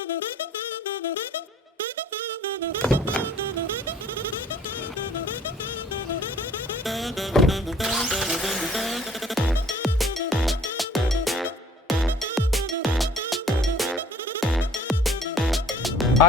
आज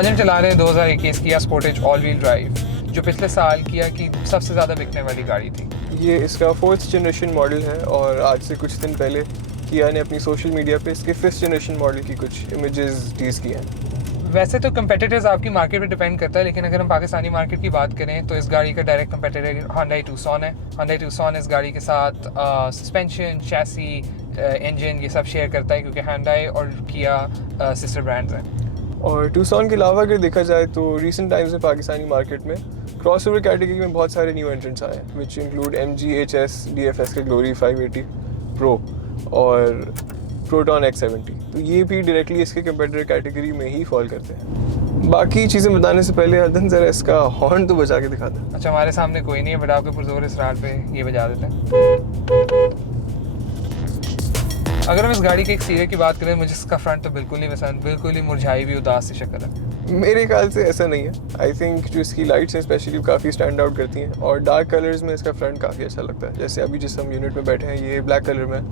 हम चला रहे हैं 2021 किया स्पोर्टेज ऑल व्हील ड्राइव, जो पिछले साल किया की सबसे ज़्यादा बिकने वाली गाड़ी थी। ये इसका 4th जनरेशन मॉडल है और आज से कुछ दिन पहले किया ने अपनी सोशल मीडिया पे इसके 5th जनरेशन मॉडल की कुछ इमेजेस टीज़ किए हैं। वैसे तो कंपेटिटर्स आपकी मार्केट पे डिपेंड करता है, लेकिन अगर हम पाकिस्तानी मार्केट की बात करें तो इस गाड़ी का डायरेक्ट कंपेटिटर Hyundai Tucson है। Hyundai Tucson इस गाड़ी के साथ सस्पेंशन, चैसी, इंजन ये सब शेयर करता है, क्योंकि Hyundai और किया सिस्टर ब्रांड्स हैं। और टूसॉन के अलावा अगर देखा जाए तो रिसेंट टाइम्स में पाकिस्तानी मार्केट में क्रॉसओवर कैटेगरी में बहुत सारे न्यू एंट्रेंट्स आए हैं, which include MG, HS, DFS के ग्लोरी 580 Pro और प्रोटॉन X70। तो ये भी डायरेक्टली इसके कंपेटिटर कैटेगरी में ही फॉल करते हैं। बाकी चीज़ें बताने से पहले अदन ज़रा इसका हॉर्न तो बजा के दिखा दें। अच्छा, हमारे सामने कोई नहीं है, बट आपके पुरजोर इसरार पे ये बजा देते हैं। अगर हम इस गाड़ी के एक्सटीरियर की बात करें, मुझे इसका फ्रंट तो बिल्कुल नहीं पसंद, बिल्कुल ही मुरझाई हुई उदास सी शक्ल है। मेरे ख्याल से ऐसा नहीं है। आई थिंक जो इसकी लाइट्स हैं स्पेशली काफ़ी स्टैंड आउट करती हैं और डार्क कलर्स में इसका फ्रंट काफ़ी अच्छा लगता है। जैसे अभी जिस हम यूनिट में बैठे हैं ये ब्लैक कलर में है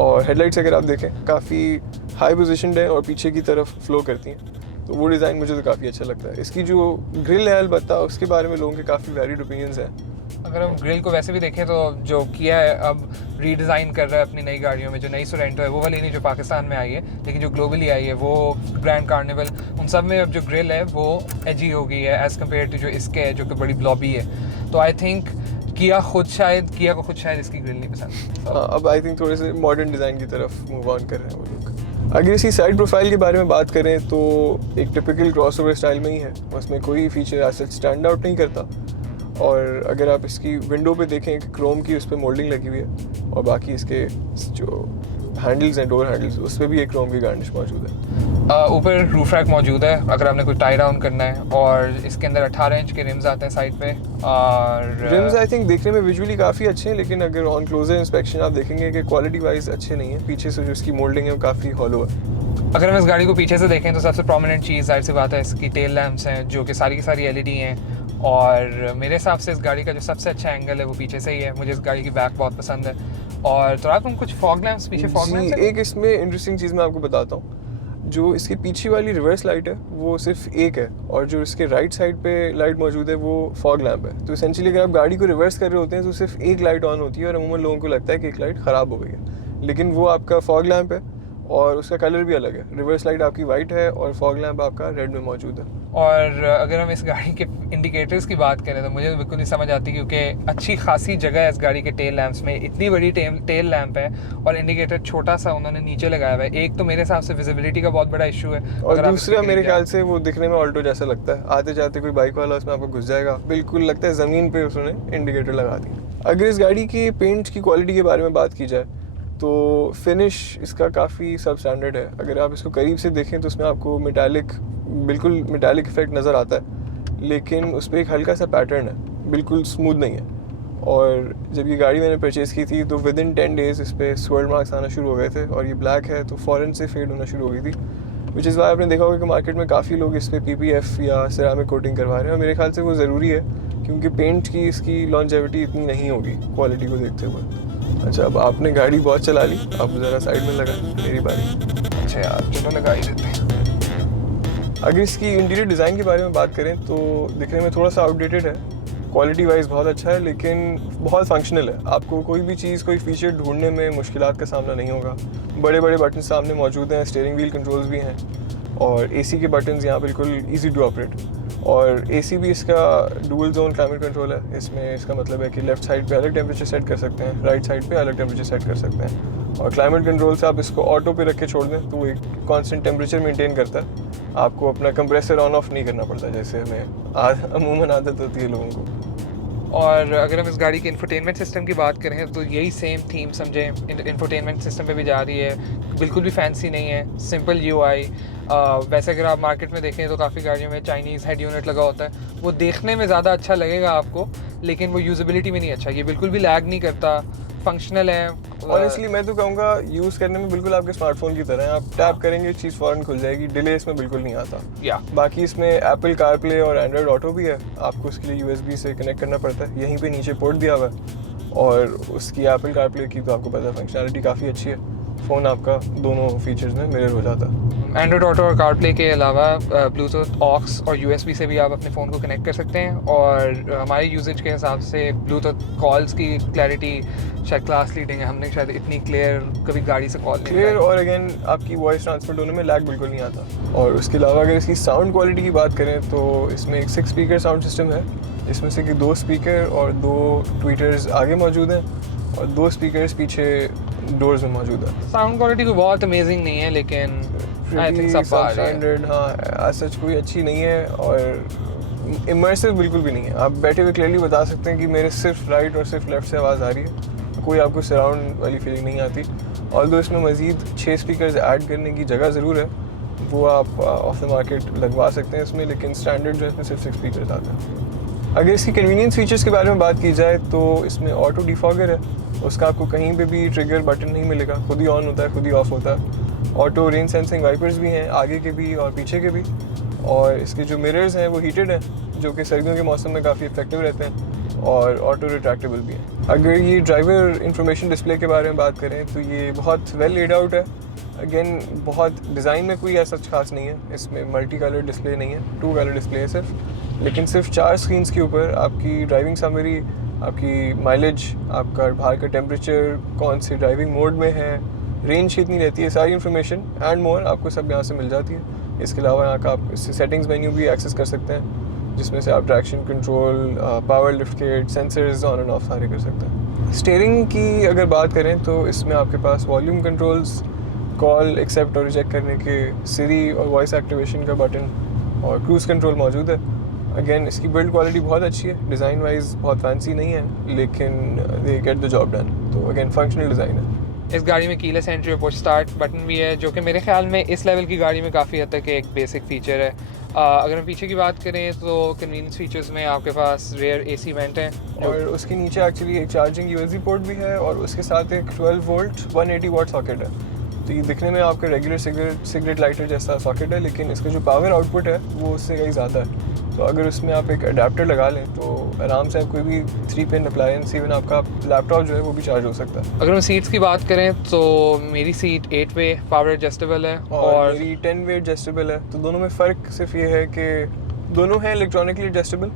और हेडलाइट्स अगर आप देखें काफ़ी हाई पोजिशनड है और पीछे की तरफ फ्लो करती हैं, तो वो डिज़ाइन मुझे तो काफ़ी अच्छा लगता है। इसकी जो ग्रिल है अलबत्ता उसके बारे में लोगों के काफ़ी वैलिड ओपिनियंस हैं। अगर हम ग्रिल को वैसे भी देखें तो जो किया है अब रीडिज़ाइन कर रहा है अपनी नई गाड़ियों में, जो नई सोरेंटो है वो वाली नहीं जो पाकिस्तान में आई है, लेकिन जो ग्लोबली आई है वो ग्रैंड कार्निवल, उन सब में अब जो ग्रिल है वो एजी हो गई है एज़ कम्पेयर टू जो इसके है जो कि बड़ी ब्लॉबी है। तो आई थिंक किया को खुद शायद इसकी ग्रिल नहीं पसंद। हाँ, अब आई थिंक थोड़े से मॉडर्न डिज़ाइन की तरफ मूव ऑन कर रहे हैं वो लोग। अगर इसकी साइड प्रोफाइल के बारे में बात करें तो एक टिपिकल क्रॉसओवर स्टाइल में ही है, उसमें कोई फीचर ऐसा स्टैंड आउट नहीं करता। और अगर आप इसकी विंडो पे देखें कि क्रोम की उस पर मोल्डिंग लगी हुई है और बाकी इसके जो हैंडल्स हैं, डोर हैंडल्स, उस पर भी एक क्रोम की गार्निश मौजूद है। ऊपर रूफ रैक मौजूद है अगर आपने कोई टाई डाउन करना है, और इसके अंदर 18 इंच के रिम्स आते हैं साइड पे। और रिम्स आई थिंक देखने में विजुअली काफ़ी अच्छे हैं, लेकिन अगर ऑन क्लोजर इंस्पेक्शन आप देखेंगे कि क्वालिटी वाइज अच्छे नहीं है। पीछे से जो इसकी मोल्डिंग है वो काफ़ी हॉलो है। अगर हम इस गाड़ी को पीछे से देखें तो सबसे प्रोमिनेंट चीज़ जाहिर सी बात है इसकी टेल लैम्प्स हैं, जो कि सारी की सारी LED हैं। और मेरे हिसाब से इस गाड़ी का जो सबसे अच्छा एंगल है वो पीछे से ही है। मुझे इस गाड़ी की बैक बहुत पसंद है। और तो आप कुछ फॉग लैम्प्स पीछे फॉग लैम्प्स एक इसमें इंटरेस्टिंग चीज़ मैं आपको बताता हूँ। जो इसकी पीछे वाली रिवर्स लाइट है वो सिर्फ एक है, और जो इसके राइट साइड पे लाइट मौजूद है वो फॉग लैम्प है। तो एसेंशियली अगर आप गाड़ी को रिवर्स कर रहे होते हैं तो सिर्फ एक लाइट ऑन होती है और अमूमन लोगों को लगता है कि एक लाइट ख़राब हो गई है, लेकिन वो आपका फॉग लैम्प है और उसका कलर भी अलग है। रिवर्स लाइट आपकी वाइट है और फॉग लैम्प आपका रेड में मौजूद है। और अगर हम इस गाड़ी के इंडिकेटर्स की बात करें तो मुझे बिल्कुल नहीं समझ आती, क्योंकि अच्छी खासी जगह है इस गाड़ी के टेल लैंप्स में। इतनी बड़ी टेल लैंप है और इंडिकेटर छोटा सा उन्होंने नीचे लगाया हुआ है। एक तो मेरे हिसाब से विजिबिलिटी का बहुत बड़ा इशू है, और दूसरा मेरे ख्याल से वो दिखने में ऑल्टो जैसा लगता है। आते जाते कोई बाइक वाला उसमें आपको घुस जाएगा, बिल्कुल लगता है ज़मीन पे उसने इंडिकेटर लगा दिया। अगर इस गाड़ी की पेंट की क्वालिटी के बारे में बात की जाए तो फिनिश इसका काफ़ी सब स्टैंडर्ड है। अगर आप इसको करीब से देखें तो उसमें आपको बिल्कुल मेटालिक इफेक्ट नज़र आता है, लेकिन उस पर एक हल्का सा पैटर्न है, बिल्कुल स्मूथ नहीं है। और जब ये गाड़ी मैंने परचेज़ की थी तो विद इन 10 डेज़ इस पर स्वर्ड मार्क्स आना शुरू हो गए थे, और ये ब्लैक है तो फ़ौरन से फेड होना शुरू हो गई थी। विच इज़ वाई आपने देखा होगा कि मार्केट में काफ़ी लोग इस पर PPF या सिरामिक कोटिंग करवा रहे हैं, और मेरे ख्याल से वो ज़रूरी है क्योंकि पेंट की इसकी लॉन्जेविटी इतनी नहीं होगी क्वालिटी को देखते हुए। अच्छा, अब आपने गाड़ी बहुत चला ली, अब ज़रा साइड में लगा, मेरी बारी। अच्छा यार, चलो लगा ही देते हैं। अगर इसकी इंटीरियर डिज़ाइन के बारे में बात करें तो दिखने में थोड़ा सा आउटडेटेड है। क्वालिटी वाइज बहुत अच्छा है, लेकिन बहुत फंक्शनल है। आपको कोई भी चीज़, कोई फीचर ढूंढने में मुश्किलात का सामना नहीं होगा। बड़े बड़े बटन सामने मौजूद हैं, स्टीयरिंग व्हील कंट्रोल्स भी हैं, और AC के बटन्स यहाँ बिल्कुल ईजी टू ऑपरेट। और AC भी इसका डुअल जोन क्लाइमेट कंट्रोल है। इसमें इसका मतलब है कि लेफ्ट साइड पे अलग टेम्परेचर सेट कर सकते हैं, राइट साइड पे अलग टेम्परेचर सेट कर सकते हैं। और क्लाइमेट कंट्रोल से आप इसको ऑटो पे रख के छोड़ दें तो वो एक कांस्टेंट टेम्परेचर मेंटेन करता है। आपको अपना कंप्रेसर ऑन ऑफ नहीं करना पड़ता, जैसे हमें अमूमन आदत होती है लोगों को। और अगर हम इस गाड़ी के इंफोटेनमेंट सिस्टम की बात करें तो यही सेम थीम समझें, इंफोटेनमेंट सिस्टम पे भी जा रही है। बिल्कुल भी फैंसी नहीं है, सिंपल UI। वैसे अगर आप मार्केट में देखें तो काफ़ी गाड़ियों में चाइनीज़ हेड यूनिट लगा होता है, वो देखने में ज़्यादा अच्छा लगेगा आपको, लेकिन वो यूज़ेबिलिटी में नहीं अच्छा। ये बिल्कुल भी लैग नहीं करता, फंक्शनल है। ऑनेस्टली मैं तो कहूँगा यूज़ करने में बिल्कुल आपके स्मार्टफोन की तरह है, आप टैप करेंगे चीज़ फ़ौरन खुल जाएगी, डिले इसमें बिल्कुल नहीं आता। या बाकी इसमें एप्पल कारप्ले और एंड्रॉयड ऑटो भी है, आपको उसके लिए यूएसबी से कनेक्ट करना पड़ता है, यहीं पे नीचे पोर्ट दिया हुआ है। और उसकी एप्पल कारप्ले की तो आपको पता है फंक्शनैलिटी काफ़ी अच्छी है, फ़ोन आपका दोनों फीचर्स में मिरर हो जाता है। एंड्रॉयड ऑटो और कारप्ले के अलावा ब्लूटूथ ऑक्स और यूएसबी से भी आप अपने फ़ोन को कनेक्ट कर सकते हैं। और हमारे यूजेज के हिसाब से ब्लूटूथ कॉल्स की क्लैरिटी शायद क्लास लीडिंग है, हमने शायद इतनी क्लियर कभी गाड़ी से कॉल नहीं क्लियर और अगेन आपकी वॉइस ट्रांसफर होने में लैग बिल्कुल नहीं आता। और उसके अलावा अगर इसकी साउंड क्वालिटी की बात करें तो इसमें एक 6 स्पीकर साउंड सिस्टम है, इसमें से कि 2 स्पीकर और 2 ट्वीटर्स आगे मौजूद हैं और 2 स्पीकर्स पीछे डोर्स में मौजूद है। साउंड क्वालिटी कोई बहुत अमेजिंग नहीं है, लेकिन आई थिंक सब स्टैंडर्ड, हाँ सच कोई अच्छी नहीं है और इमर्सिव बिल्कुल भी नहीं है। आप बैठे हुए क्लियरली बता सकते हैं कि मेरे सिर्फ राइट और सिर्फ लेफ्ट से आवाज़ आ रही है, कोई आपको सराउंड वाली फीलिंग नहीं आती। ऑल्दो इसमें मज़ीद 6 स्पीकर्स ऐड करने की जगह ज़रूर है, वो आप ऑफ द मार्केट लगवा सकते हैं इसमें, लेकिन स्टैंडर्ड जो है इसमें सिर्फ 6 स्पीकर्स आते हैं। अगर इसकी कन्वीनियंस फीचर्स के बारे में बात की जाए तो इसमें ऑटो डिफॉगर है, उसका आपको कहीं पे भी ट्रिगर बटन नहीं मिलेगा, खुद ही ऑन होता है खुद ही ऑफ होता है। ऑटो रेन सेंसिंग वाइपर्स भी हैं, आगे के भी और पीछे के भी। और इसके जो मिरर्स हैं वो हीटेड हैं, जो कि सर्दियों के मौसम में काफ़ी इफेक्टिव रहते हैं और ऑटो रिट्रैक्टेबल भी हैं। अगर ये ड्राइवर इंफॉर्मेशन डिस्प्ले के बारे में बात करें तो ये बहुत वेल लेड आउट है। अगेन बहुत डिज़ाइन में कोई ऐसा खास नहीं है, इसमें मल्टी कलर डिस्प्ले नहीं है, 2 कलर डिस्प्ले है सिर्फ, लेकिन सिर्फ 4 स्क्रीन्स के ऊपर आपकी ड्राइविंग समरी, आपकी माइलेज, आपका बाहर का टेम्परेचर, कौन से ड्राइविंग मोड में है, रेंज कितनी रहती है, सारी इन्फॉर्मेशन एंड मोर आपको सब यहाँ से मिल जाती है। इसके अलावा यहाँ का आप इससे सेटिंग्स मेन्यू भी एक्सेस कर सकते हैं, जिसमें से आप traction control, power lift kit, sensors on end of सारे कर सकते हैं। स्टीयरिंग की अगर बात करें तो इसमें आपके पास वॉल्यूम कंट्रोल्स, कॉल एक्सेप्ट और रिजेक्ट करने के सिरी और वॉइस एक्टिवेशन का बटन और क्रूज़ कंट्रोल मौजूद है। अगेन इसकी बिल्ड क्वालिटी बहुत अच्छी है, डिज़ाइन वाइज बहुत फैंसी नहीं है, लेकिन they get the job done. तो अगेन फंक्शनल डिज़ाइन है। इस गाड़ी में कीलेस एंट्री और पुश स्टार्ट बटन भी है, जो कि मेरे ख्याल में इस लेवल की गाड़ी में काफ़ी हद तक एक बेसिक फ़ीचर है। अगर हम पीछे की बात करें तो कन्वीनियंस फीचर्स में आपके पास रेयर एसी वेंट है और उसके नीचे एक्चुअली एक चार्जिंग यूएसबी पोर्ट भी है और उसके साथ एक 12 वोल्ट 180 वाट सॉकेट है। तो ये दिखने में आपका रेगुलर सिगरेट लाइटर जैसा सॉकेट है, लेकिन इसका जो पावर आउटपुट है वो उससे कहीं ज़्यादा है। तो अगर उसमें आप एक अडेप्टर लगा लें तो आराम से आप कोई भी 3 पिन अप्लायंस, इवन आपका लैपटॉप जो है वो भी चार्ज हो सकता है। अगर हम सीट्स की बात करें तो मेरी सीट 8 वे पावर एडजस्टेबल है और मेरी 10 वे एडजस्टेबल है। तो दोनों में फ़र्क सिर्फ ये है कि दोनों हैं इलेक्ट्रॉनिकली एडजस्टेबल,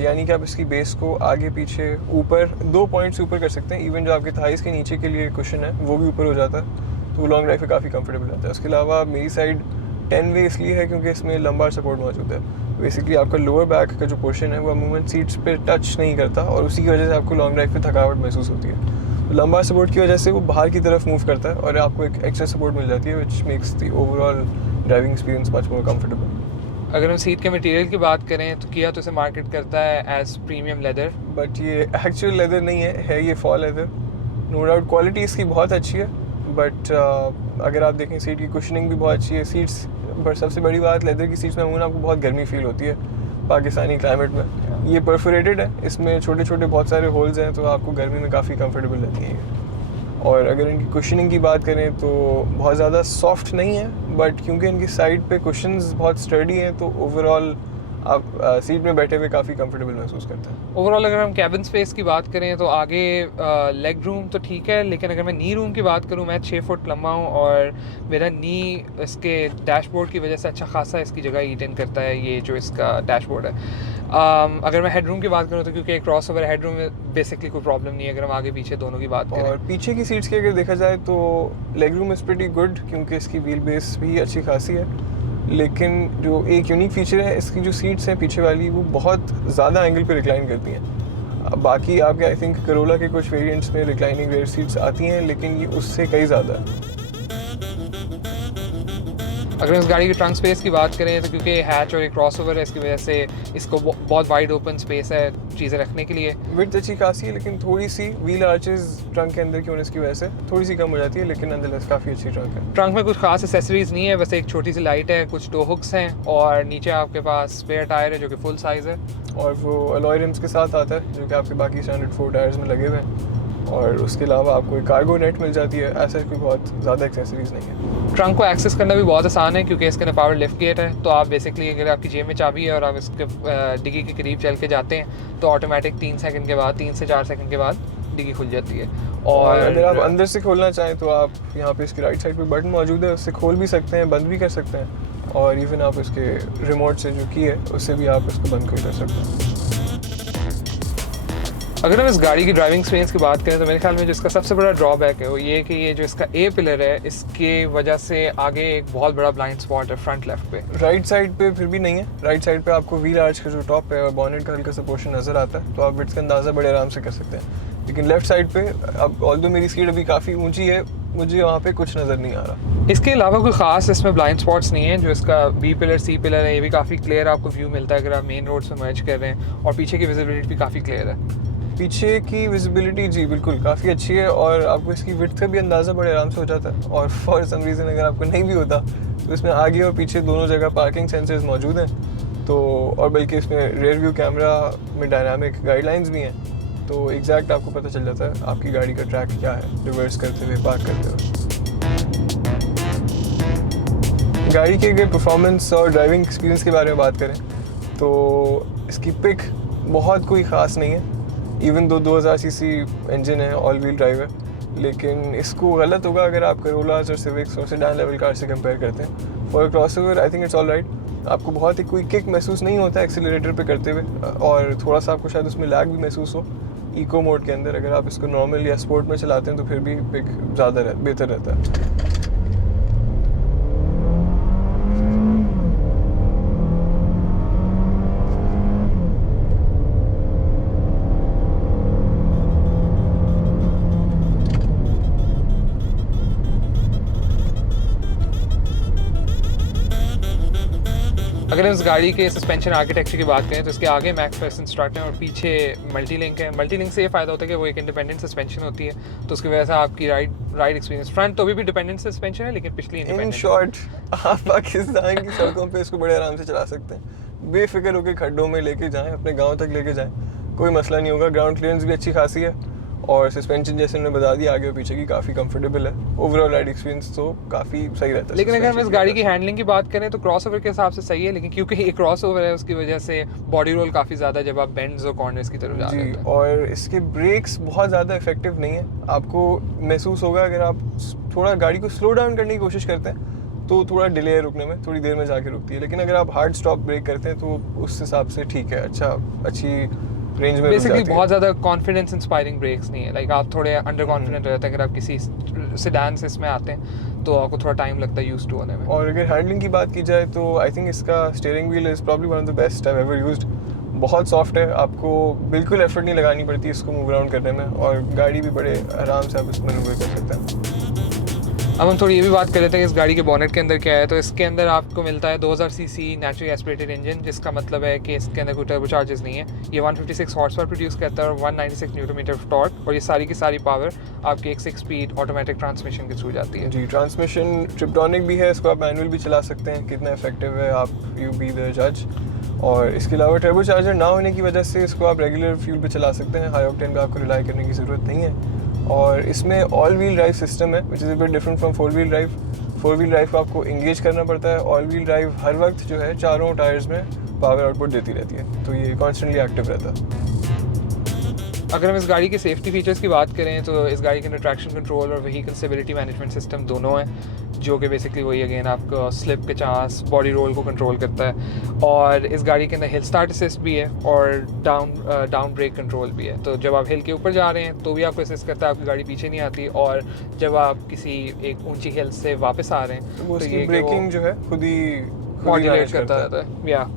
यानी कि आप इसकी बेस को आगे पीछे ऊपर 2 पॉइंट्स ऊपर कर सकते हैं। इवन जो आपके थाइस के नीचे के लिए क्वेश्चन है वो भी ऊपर हो जाता है, तो लॉन्ग ड्राइव पे काफ़ी कंफर्टेबल रहता है। उसके अलावा मेरी साइड 10 वे इसलिए है क्योंकि इसमें लंबार सपोर्ट मौजूद है। बेसिकली आपका लोअर बैक का जो पोर्शन है वो अमूमन सीट्स पे टच नहीं करता और उसी की वजह से आपको लॉन्ग ड्राइव पे थकावट महसूस होती है। तो लंबार सपोर्ट की वजह से वो बाहर की तरफ मूव करता है और आपको एक एक्स्ट्रा सपोर्ट मिल जाती है, which makes the overall driving experience much more comfortable. अगर हम सीट के मटेरियल की बात करें तो किया तो इसे मार्केट करता है एज प्रीमियम लेदर, बट ये एक्चुअल लेदर नहीं है ये फॉल लेदर। नो डाउट क्वालिटी इसकी बहुत अच्छी है, बट अगर आप देखें सीट की कुशनिंग भी बहुत अच्छी है। सीट्स पर सबसे बड़ी बात, लेदर की सीट्स में अमूमन आपको बहुत गर्मी फील होती है पाकिस्तानी क्लाइमेट में। ये परफोरेटेड है, इसमें छोटे छोटे बहुत सारे होल्स हैं, तो आपको गर्मी में काफ़ी कंफर्टेबल रहती है। और अगर इनकी कुशनिंग की बात करें तो बहुत ज़्यादा सॉफ्ट नहीं है, बट क्योंकि इनकी साइड पे कुशन्स बहुत स्टर्डी हैं तो ओवरऑल आप सीट में बैठे हुए काफ़ी कंफर्टेबल महसूस करते हैं। ओवरऑल अगर हम कैबिन स्पेस की बात करें तो आगे लेग रूम तो ठीक है, लेकिन अगर मैं नी रूम की बात करूं, मैं 6 फुट लंबा हूं और मेरा नी इसके डैशबोर्ड की वजह से अच्छा खासा इसकी जगह ईट इन करता है, ये जो इसका डैशबोर्ड है। अगर मैं हेड रूम की बात करूं तो क्योंकि एक क्रॉस ओवर हेड रूम में बेसिकली कोई प्रॉब्लम नहीं है अगर हम आगे पीछे दोनों की बात करें। और पीछे की सीट्स की अगर देखा जाए तो leg room is pretty good क्योंकि इसकी व्हील बेस भी अच्छी खासी है, लेकिन जो एक यूनिक फीचर है इसकी जो सीट्स हैं पीछे वाली वो बहुत ज़्यादा एंगल पे रिक्लाइन करती हैं। बाकी आपके आई थिंक करोला के कुछ वेरिएंट्स में रिक्लाइनिंग रेयर सीट्स आती हैं, लेकिन ये उससे कई ज़्यादा है। अगर इस गाड़ी की ट्रंक स्पेस की बात करें तो क्योंकि हैच और एक क्रॉसओवर है इसकी वजह से इसको बहुत वाइड ओपन स्पेस है चीज़ें रखने के लिए। विड्थ अच्छी खासी है, लेकिन थोड़ी सी व्हील आर्चेस ट्रंक के अंदर की होने की वजह से थोड़ी सी कम हो जाती है, लेकिन नॉनदलेस काफ़ी अच्छी ट्रंक है। ट्रंक में कुछ खास एसेसरीज नहीं है, बस एक छोटी सी लाइट है, कुछ डो हुक्स हैं और नीचे आपके पास स्पेयर टायर है जो कि फुल साइज़ है और वो अलॉय रिम्स के साथ आता है जो कि आपके बाकी स्टैंडर्ड 4 टायर्स में लगे हुए हैं। और उसके अलावा आपको एक कार्गो नेट मिल जाती है। ऐसा कोई बहुत ज़्यादा एक्सेसरीज नहीं है। ट्रंक को एक्सेस करना भी बहुत आसान है क्योंकि इसके अंदर पावर लिफ्ट गेट है। तो आप बेसिकली अगर आपकी जेब में चाबी है और आप इसके डिग्गी के करीब चल के जाते हैं तो ऑटोमेटिक 3 सेकंड के बाद 3 से 4 सेकंड के बाद डिग्गी खुल जाती है। और अगर आप अंदर से खोलना चाहें तो आप यहाँ पे इसकी राइट साइड पे बटन मौजूद है, उससे खोल भी सकते हैं, बंद भी कर सकते हैं। और इवन आप इसके रिमोट से जो की है उससे भी आप इसको बंद कर सकते हैं। अगर हम इस गाड़ी की ड्राइविंग एक्सपीरियंस की बात करें तो मेरे ख्याल में जो इसका सबसे बड़ा ड्रॉबैक है वो ये कि ये जो इसका ए पिलर है इसके वजह से आगे एक बहुत बड़ा ब्लाइंड स्पॉट है फ्रंट लेफ्ट पे। राइट साइड पे फिर भी नहीं है। राइट साइड पे आपको व्हील आर्च का जो टॉप है और बॉनेट का हल्का सा पोर्शन नजर आता है, तो आप विड्थ का अंदाज़ा बड़े आराम से कर सकते हैं। लेकिन लेफ्ट साइड पे अब ऑल्दो मेरी सीट अभी काफ़ी ऊंची है, मुझे वहाँ पे कुछ नज़र नहीं आ रहा। इसके अलावा कोई ख़ास इसमें ब्लाइंड स्पॉट्स नहीं है। जो इसका बी पिलर सी पिलर है ये भी काफ़ी क्लियर आपको व्यू मिलता है अगर आप मेन रोड से मर्ज कर रहे हैं, और पीछे की विजिबिलिटी भी काफ़ी क्लियर है। पीछे की विजिबिलिटी जी बिल्कुल काफ़ी अच्छी है और आपको इसकी विड्थ का भी अंदाज़ा बड़े आराम से हो जाता है। और फॉर सम रीज़न अगर आपको नहीं भी होता तो इसमें आगे और पीछे दोनों जगह पार्किंग सेंसर्स मौजूद हैं। तो और बल्कि इसमें रियर व्यू कैमरा में डायनामिक गाइडलाइंस भी हैं, तो एग्जैक्ट आपको पता चल जाता है आपकी गाड़ी का ट्रैक क्या है रिवर्स करते हुए, पार्क करते हुए। गाड़ी के अगर परफॉर्मेंस और ड्राइविंग एक्सपीरियंस के बारे में बात करें तो इसकी पिक बहुत कोई ख़ास नहीं है। इवन दो 2000 सीसी इंजन है, ऑल व्हील ड्राइव है, लेकिन इसको गलत होगा अगर आप करोलास और सिविक्स और सेडान लेवल कार से कंपेयर करते हैं। For crossover I think it's all right. आपको बहुत ही कोई किक महसूस नहीं होता एक्सीलरेटर पे करते हुए, और थोड़ा सा आपको शायद उसमें लैग भी महसूस हो इको मोड के अंदर। अगर आप इसको नॉर्मल या स्पोर्ट में चलाते हैं तो फिर भी पिक ज़्यादा बेहतर रहता है। अगर हम इस गाड़ी के सस्पेंशन आर्किटेक्चर की बात करें तो इसके आगे मैकफेरसन स्ट्रट है और पीछे मल्टी लिंक है। मल्टी लिंक से ये फ़ायदा होता है कि वो एक इंडिपेंडेंट सस्पेंशन होती है, तो उसकी वजह से आपकी राइड एक्सपीरियंस फ्रंट तो भी डिपेंडेंट सस्पेंशन है लेकिन पिछली इंडिपेंडेंट। इन शॉर्ट आप पाकिस्तान की सड़कों पे इसको बड़े आराम से चला सकते हैं, बेफिक्र होकर खड्डों में लेके जाएं, अपने गाँव तक लेके जाएँ, कोई मसला नहीं होगा। ग्राउंड क्लियरेंस भी अच्छी खासी है और सस्पेंशन जैसे उन्होंने बता दिया आगे और पीछे की काफ़ी कंफर्टेबल है। ओवरऑल राइड एक्सपीरियंस तो काफ़ी सही रहता है। लेकिन अगर हम इस गाड़ी की हैंडलिंग की बात करें तो क्रॉसओवर के हिसाब से सही है, लेकिन क्योंकि ये क्रॉसओवर है उसकी वजह से बॉडी रोल काफ़ी ज़्यादा जब आप बेंड्स और कॉर्नर्स की तरफ जा रहे हैं। और इसके ब्रेक्स बहुत ज़्यादा इफेक्टिव नहीं है। आपको महसूस होगा अगर आप थोड़ा गाड़ी को स्लो डाउन करने की कोशिश करते हैं तो थोड़ा डिले है रुकने में, थोड़ी देर में जाके रुकती है। लेकिन अगर आप हार्ड स्टॉप ब्रेक करते हैं तो उस हिसाब से ठीक है, अच्छी रेंज में बेसिकली बहुत ज़्यादा कॉन्फिडेंस इंस्पायरिंग ब्रेक्स नहीं है। लाइक आप थोड़े अंडर कॉन्फिडेंट रहते हैं अगर आप किसी सेडान से इसमें आते हैं तो आपको थोड़ा टाइम लगता है यूज्ड टू होने में। और अगर हैंडलिंग की बात की जाए तो आई थिंक इसका steering wheel is probably one of the best I ever used. बहुत सॉफ्ट है, आपको बिल्कुल एफर्ट नहीं लगानी पड़ती इसको मूव अराउंड करने में, और गाड़ी भी बड़े आराम से आप इसमें मैनूवर कर सकते हैं। अब हम थोड़ी ये भी बात कर लेते हैं कि इस गाड़ी के बोनेट के अंदर क्या है। तो इसके अंदर आपको मिलता है 2000 सीसी नेचुरली एस्पिरेटेड इंजन, जिसका मतलब है कि इसके अंदर कोई टर्बो चार्जेस नहीं है। ये 156 हॉर्स पावर प्रोड्यूस करता है और 196 न्यूटन मीटर ऑफ टॉर्क, और ये सारी की सारी पावर आपके एक 6 स्पीड ऑटोमेटिक ट्रांसमिशन के थ्रू जाती है। जी, ट्रांसमिशन ट्रिप्टॉनिक भी है, इसको आप मैनुअल भी चला सकते हैं, कितना इफेक्टिव है आप यू बी द जज। और इसके अलावा टर्बो चार्जर ना होने की वजह से इसको आप रेगुलर फ्यूल पे चला सकते हैं, हाई ऑक्टेन पे आपको रिलाई करने की ज़रूरत नहीं है। और इसमें ऑल व्हील ड्राइव सिस्टम है which is a bit different from 4 wheel drive. 4 wheel drive को आपको इंगेज करना पड़ता है, ऑल व्हील ड्राइव हर वक्त जो है चारों टायर्स में पावर आउटपुट देती रहती है, तो ये कॉन्स्टेंटली एक्टिव रहता है। अगर हम इस गाड़ी के सेफ्टी फीचर्स की बात करें तो इस गाड़ी के अंदर ट्रैक्शन कंट्रोल और व्हीकल स्टेबिलिटी मैनेजमेंट सिस्टम दोनों हैं, जो कि बेसिकली वही अगेन आपको स्लिप के चांस, बॉडी रोल को कंट्रोल करता है। और इस गाड़ी के अंदर हिल स्टार्ट असिस्ट भी है और डाउन ब्रेक कंट्रोल भी है। तो जब आप हिल के ऊपर जा रहे हैं तो भी आपको असिस्ट करता है, आपकी गाड़ी पीछे नहीं आती। और जब आप किसी एक ऊंची हिल से वापस आ रहे हैं तो उसकी ब्रेकिंग जो है खुद ही मॉड्यूलेट करता रहता है या।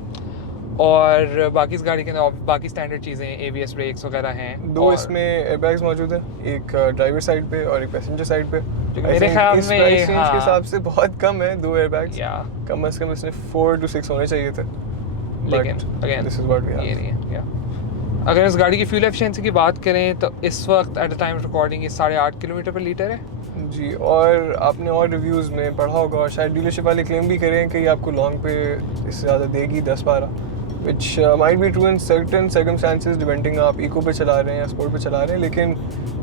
और बाकी इस गाड़ी के अंदर बाकी स्टैंडर्ड चीज़ें ABS ब्रेक्स वगैरह हैं। दो इसमें एयरबैग्स मौजूद हैं, एक ड्राइवर साइड पे और एक पैसेंजर साइड पे। मेरे ख्याल में प्राइस रेंज के हिसाब से बहुत कम है 2 एयरबैग्स, कम से कम इसमें 4 to 6 होने चाहिए थे, लेकिन again this is what we have. ये नहीं है। अगर इस गाड़ी की फ्यूल एफिशिएंसी की बात करें तो इस वक्त at the time of recording ये 8.5 किलोमीटर पर लीटर है जी। और आपने और रिव्यूज़ में पढ़ा होगा और शायद डीलरशिप वाले क्लेम भी करें कि ये आपको लॉन्ग पे इससे ज़्यादा देगी 10-12, which might be true in certain circumstances depending आप इको पे चला रहे हैं या स्पोर्ट पे चला रहे हैं, लेकिन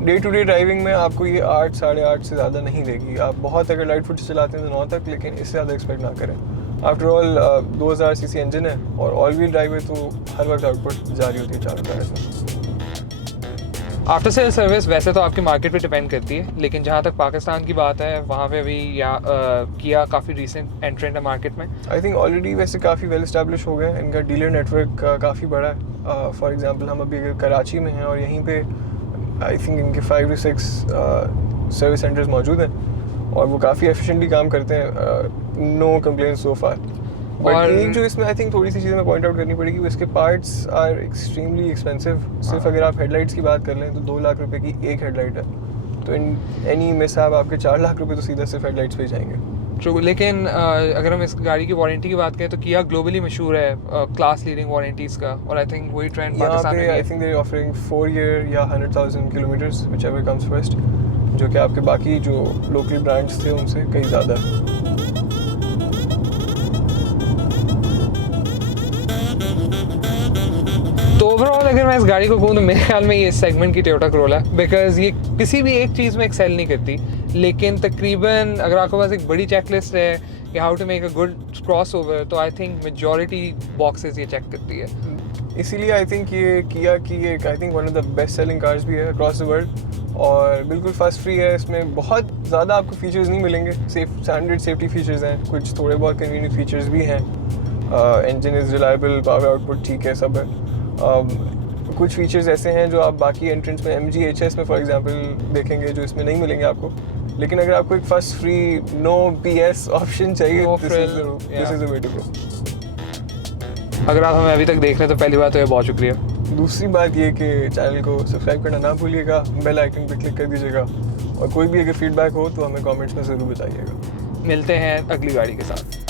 डे टू डे ड्राइविंग में आपको ये 8 साढ़े 8 से ज़्यादा नहीं देगी। आप बहुत अगर लाइट फुट से चलाते हैं तो 9 तक, लेकिन इससे ज़्यादा एक्सपेक्ट ना करें। आफ्टर ऑल 2000 सीसी इंजन है और ऑल व्हील ड्राइव है, तो हर वक्त आउटपुट जारी होती है चारों तरफ से। आफ्टर सेल सर्विस वैसे तो आपकी मार्केट पे डिपेंड करती है, लेकिन जहाँ तक पाकिस्तान की बात है वहाँ पे अभी किया काफ़ी रिसेंट एंट्रेंट है मार्केट में। आई थिंक ऑलरेडी वैसे काफ़ी वेल इस्टेब्लिश हो गए हैं, इनका डीलर नेटवर्क काफ़ी बड़ा है। फॉर एग्जांपल हम अभी अगर कराची में हैं और यहीं पे आई थिंक इनके 5 से 6 सर्विस सेंटर्स मौजूद हैं और वो काफ़ी एफिशिएंटली काम करते हैं। No complaints so far. But एक जो इसमें आई थिंक थोड़ी सी चीज़ें मैं पॉइंट आउट करनी पड़ेगी, इसके पार्ट्स आर एक्सट्रीमली एक्सपेंसिव। सिर्फ अगर आप हेडलाइट्स की बात कर लें तो 2 लाख रुपए की एक हेडलाइट है, तो इन एनी मिस आप आपके 4 लाख रुपए तो सीधा सिर्फ हेडलाइट्स पे जाएंगे। ट्रू, लेकिन अगर हम इस गाड़ी की वारंटी की बात करें तो किया ग्लोबली मशहूर है क्लास लीडिंग वारंटीज़ का, और आई थिंक वही ट्रेंड पाकिस्तान में I think they are offering 4 year या 100,000 किलोमीटर्स व्हिचएवर कम्स फर्स्ट, जो कि आपके बाकी जो लोकल ब्रांड्स थे उनसे कहीं ज़्यादा है। तो ओवरऑल अगर मैं इस गाड़ी को कहूँ तो मेरे ख्याल में ये इस सेगमेंट की टोयोटा करोला है, बिकॉज ये किसी भी एक चीज़ में एक्सेल नहीं करती, लेकिन तकरीबन अगर आपके पास एक बड़ी चेकलिस्ट है कि how to make a good crossover, तो आई थिंक मेजॉरिटी बॉक्सेस ये चेक करती है। इसीलिए आई थिंक ये किया कि एक I think one of the best selling cars भी है अक्रॉस द वर्ल्ड, और बिल्कुल फर्स्ट फ्री है। इसमें बहुत ज़्यादा आपको फीचर्स नहीं मिलेंगे, स्टैंडर्ड सेफ्टी फीचर्स हैं, कुछ थोड़े बहुत कन्वीनियंट फीचर्स भी हैं। Engine is reliable, power output ठीक है, सब है। कुछ फीचर्स ऐसे हैं जो आप बाकी एंट्रेंस में MG HS में फॉर एग्जांपल देखेंगे जो इसमें नहीं मिलेंगे आपको, लेकिन अगर आपको एक fuss free no BS option चाहिए, this is the way to go. अगर आप हमें अभी तक देख रहे हैं तो पहली बात तो ये बहुत शुक्रिया। दूसरी बात ये कि चैनल को सब्सक्राइब करना ना भूलिएगा, बेल आइकन पर क्लिक कर दीजिएगा, और कोई भी अगर फीडबैक हो तो हमें कमेंट्स में ज़रूर बताइएगा। मिलते हैं अगली गाड़ी के साथ।